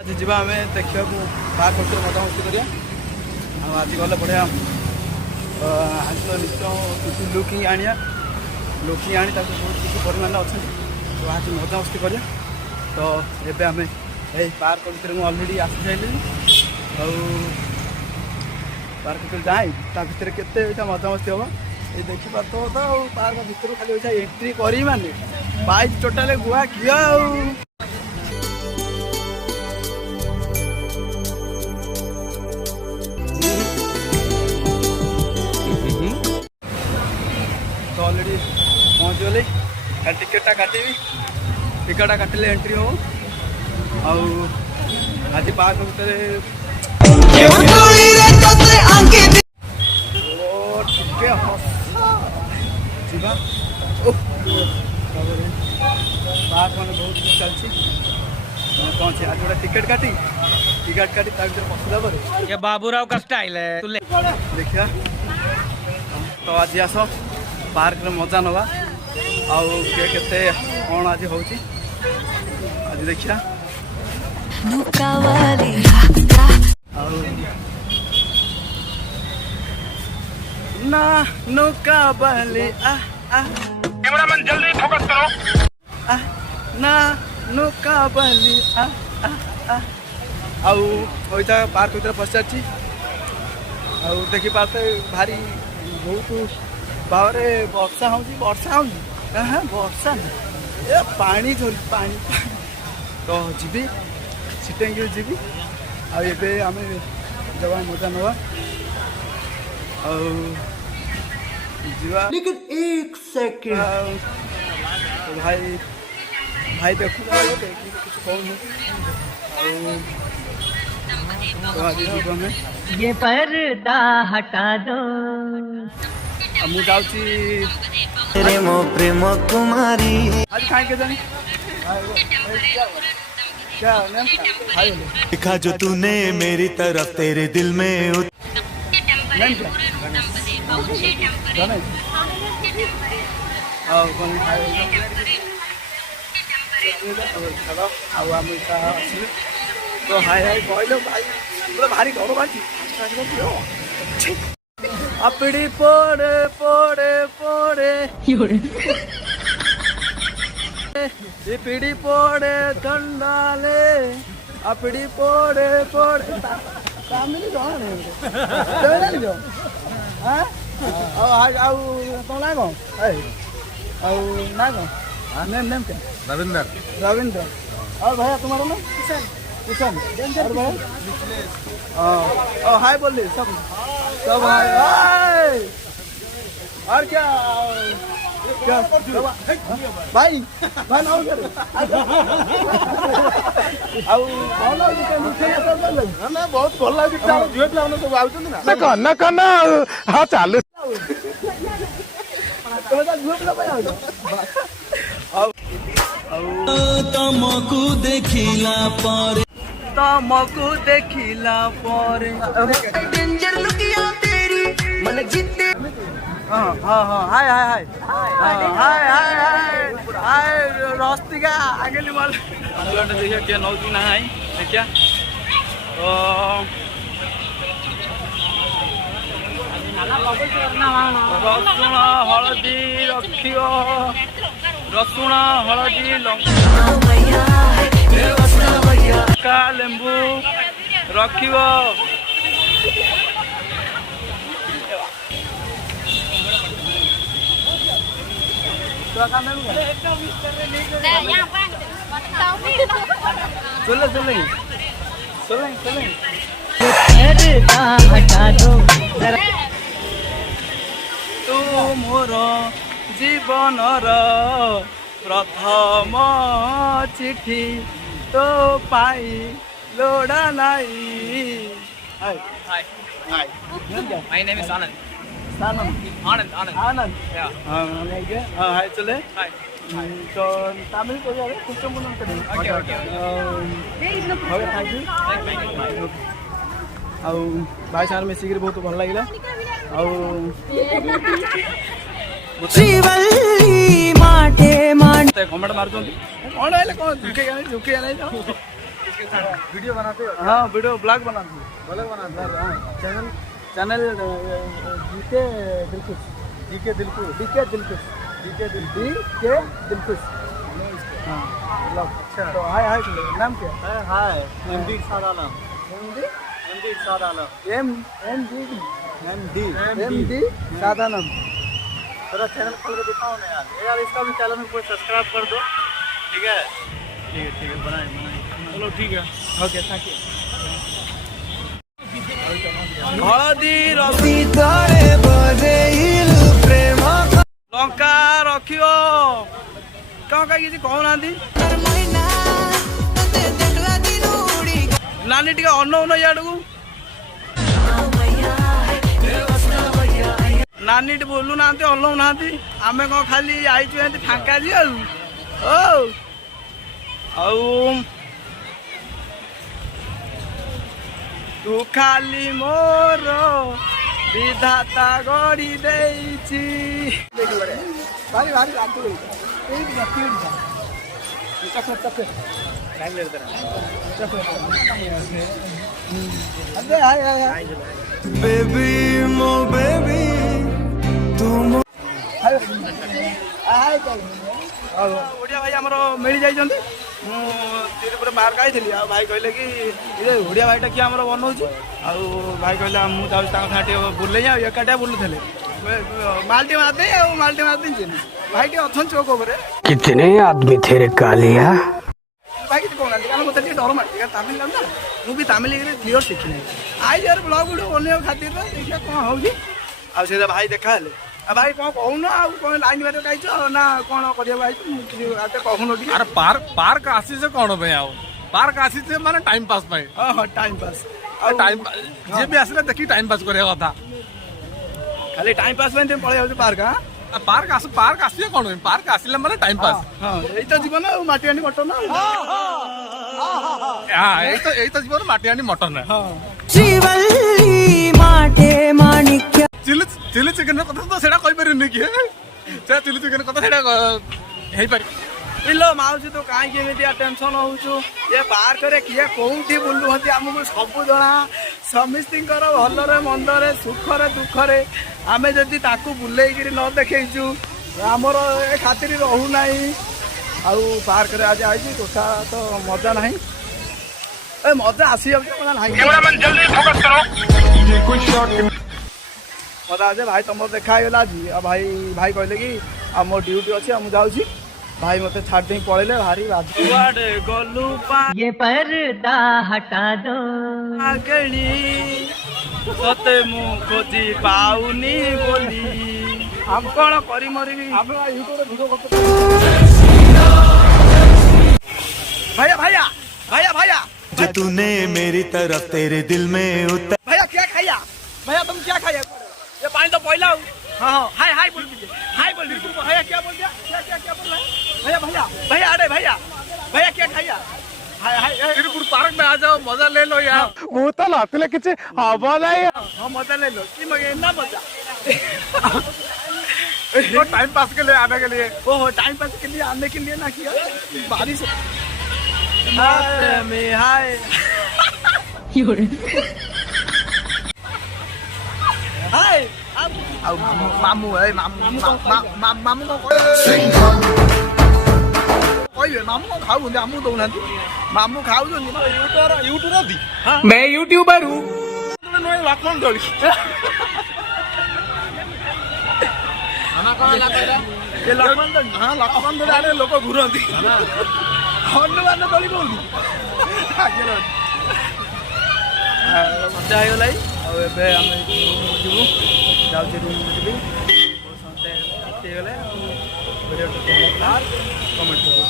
आज जीवा आम देखा पार्क होटल मजामस्ती करिया आज गले बढ़िया आज तो निश्चय किसी लुक ही आनिया लुक ही आनी बहुत किसी परिमाण अच्छा तो आज मजामस्ती करिया तो एबे आम यही पार्क भितर मुझे अलरेडी आसी सारे पार्क भितर जाए भितर केते मजामस्ती हम ये देखिपार तो पार्क भितर खाली एंट्री करी माने बाइक टोटाल गुआ घिया तो ऑलरेडी पहुँच गली टिकेटा काटी टिकेटा काटिले एंट्री हो आज पार्क भितर पार्क मैंने बहुत कुछ चलती कौन सी आज गोटे टिकेट काटी पसला पर ये बाबूराव का स्टाइल है देखिया तो आज आस पार्क रे मजा नवा आते कौन आज हो आज देखिया ना नौका वाली कैमरामैन जल्दी फोकस करो ना नौका वाली आईता पार्क भर पचार देखी पार्थ भारी बहुत भाव वर्षा वर्षा वर्षा ए पानी झोल पानी तो जी सीटेंग जी आम जगह मजा नवा लेकिन एक सेकेंड तो भाई भाई देखू कुछ कौन ये पर्दा हटा दो प्रेम प्रेम कुमारी आज खाए के जानी क्या लिखा जो तूने मेरी तरफ तेरे दिल में तो हाय हाय कहलो भाई भारी घर बाजी अपड़ी पड़े पड़े पड़े ये पीड़ी पड़े ठंडाले अपड़ी पड़े पड़े तामिल जाने जाने जो हां आउ तो ना को ए आउ ना को नेम नेम क्या रविंद्र रविंद्र और भैया तुम्हारा नाम किशन किशन और भाई हाय बोल ले सब हाय हाय और क्या क्या भाई भाई नाउ कर आउ भल लागी के मुखे तो कर ना बहुत भल लागी तार झियो पिला सब आउछन ना ना कना हां चालू तो झियो पिला भाई आउ तमकु देखिला पर डेंजर लुकिया तेरी मन जीते हाँ हाँ हाँ हाय हाय हाय हाय हाय हाय हाय रस्तिका आगे निवाल देखिए क्या नौकी ना है देखिया रसुण हलदी रखियो रसुण हलदी लंका लेंबू रखियो हटा दो तू मोर जीवनर प्रथम चिठी तो पाई लोड़ा नाई हाय हाय hi my name is Anand Anand Anand Anand या हाय चले हाय तो तमिल को यार कुछ मन करे okay okay okay thank you आउ भाई सार में सिगरे बहुत भल लागिला आउ श्रीवल्ली माटे मान कमेंट मारछन कोन आइले कोन झुके नहीं वीडियो बनाते हो? हाँ वीडियो ब्लॉग बनाते हो। ब्लॉग बनाते हो? हाँ channel channel GK Dilkhush. GK Dilkhush. DK Dilkhush. DK Dilkhush. हाँ ब्लॉग। अच्छा तो हाय हाय नाम क्या है? हाय एमडी सादा नाम। एमडी सादा नाम। एमडी सादा नाम। थोड़ा चैनल खोल के दिखाओ ना यार इसका भी चैनल में कोई सब्सक्राइब कर दो। ठीक है बनाए चलो ठीक है ओके थैंक यू। हळदी रवि लंका रखियो कौन का किसी कहना नानी टे अनौन इाड़ू नानी टे बोलू ना अनौ ना आम कौन खाली आईचु फांका जी तू खाली मोर विधाता गड़ी देइछि भारी भारी लागू बेबी मो बेबी तुम ओडिया भाई आमर मिल जाइए तिरुपुर पार्क आई भाई कहले कि ओडिया भाईटा किए आम बनाऊँ भाई कहले मुझे साथे बुले एकाटिया बुलूले माल्टी मारदे माल्टी मारदे भाई टे अच्छा चौक कितने आदमी थे रे कालिया भाई किसी कहना कारण मतलब डर मारे तमिल ना मुझे तमिल क्लीयर शिखी आई यार ब्लॉग वीडियो बनने खातिर देखिए कौन हो भाई देखा भाई कौन कहून कौन लाइन बारे कहीच ना कौन कर कहून अरे पार्क आसी से कौन पे आओ पार्क आसी से माने टाइम पास पे हाँ टाइम पास टाइम जे भी आसले देखी टाइम पास करे कथा खाली टाइम पास में पड़े जाऊँ पार्क हाँ पार्क आसी कौन पार्क आसिले माने टाइम पास हाँ यही तो जीवन माटी आनी मटन हाँ यही तो जीवन माटी आनी मटन है चिली चिकेन कथा तो सेटा कहि परिनी कि से चिली चिकेन कथा सेटा हेई पारि इलो माउसी तो कहीं केमिया टेंशन होचु ये पार्क रे किए कोउठी बुलु हती हमको सब जना समिस्तिंकर भलरे मंदरे सुखरे दुखरे आमे जदि ताकू बुलेई गिरी न देखैचु हमर ए खातिर रहू नाही आउ पार्क रे आज आइची तोसा तो मजा नाही ए मजा आसी अब मजा नाही कैमरामैन जल्दी फोकस करो ये कोई शॉट मजा आज भाई तुम देखा गला जी भाई भाई कहले कि आ मोर ड्यूटी अच्छे हम जाऊँ भाई मत छाड़ दे पड़े भारी गलू ये पर्दा हटा दो सते मु खोजी पाऊनी बोली हम कौन करी मरी भैया भैया भैया भैया जो तूने मेरी तरफ तेरे दिल में उतर भैया क्या खाया भैया तुम क्या खाया ये पानी तो पहला हाँ हाँ हाय हाय बोल दीजिए हाय बोल दीजिए भैया क्या बोल दिया क्या बोल रहा है भैया भैया भैया अरे भैया भैया क्या खाया हाय हाय तिरुपुर पार्क में आ जाओ मजा ले लो यार मुँह तो लातले किसी हवा नहीं हाँ मजा ले लो कि मगे ना मजा तो टाइम पास के लिए आने के लिए ओहो टाइम पास के लिए आने के लिए ना किया बारिश हाय में हाय हाय मामू है मामू को मामू को खाऊ आमू दौना मामू खाऊ यूट्यूबर दी मैं यूट्यूबर हूँ लक्ष्मण दौड़ी लक्ष्मण दौड़ी हाँ लक्ष्मण दौड़ी आड़े लोक घूरती हनुमान दौड़ी कौन मजा होगा आमे जीवु जाऊे रूम जी सन्ध्या गले कमेंट कर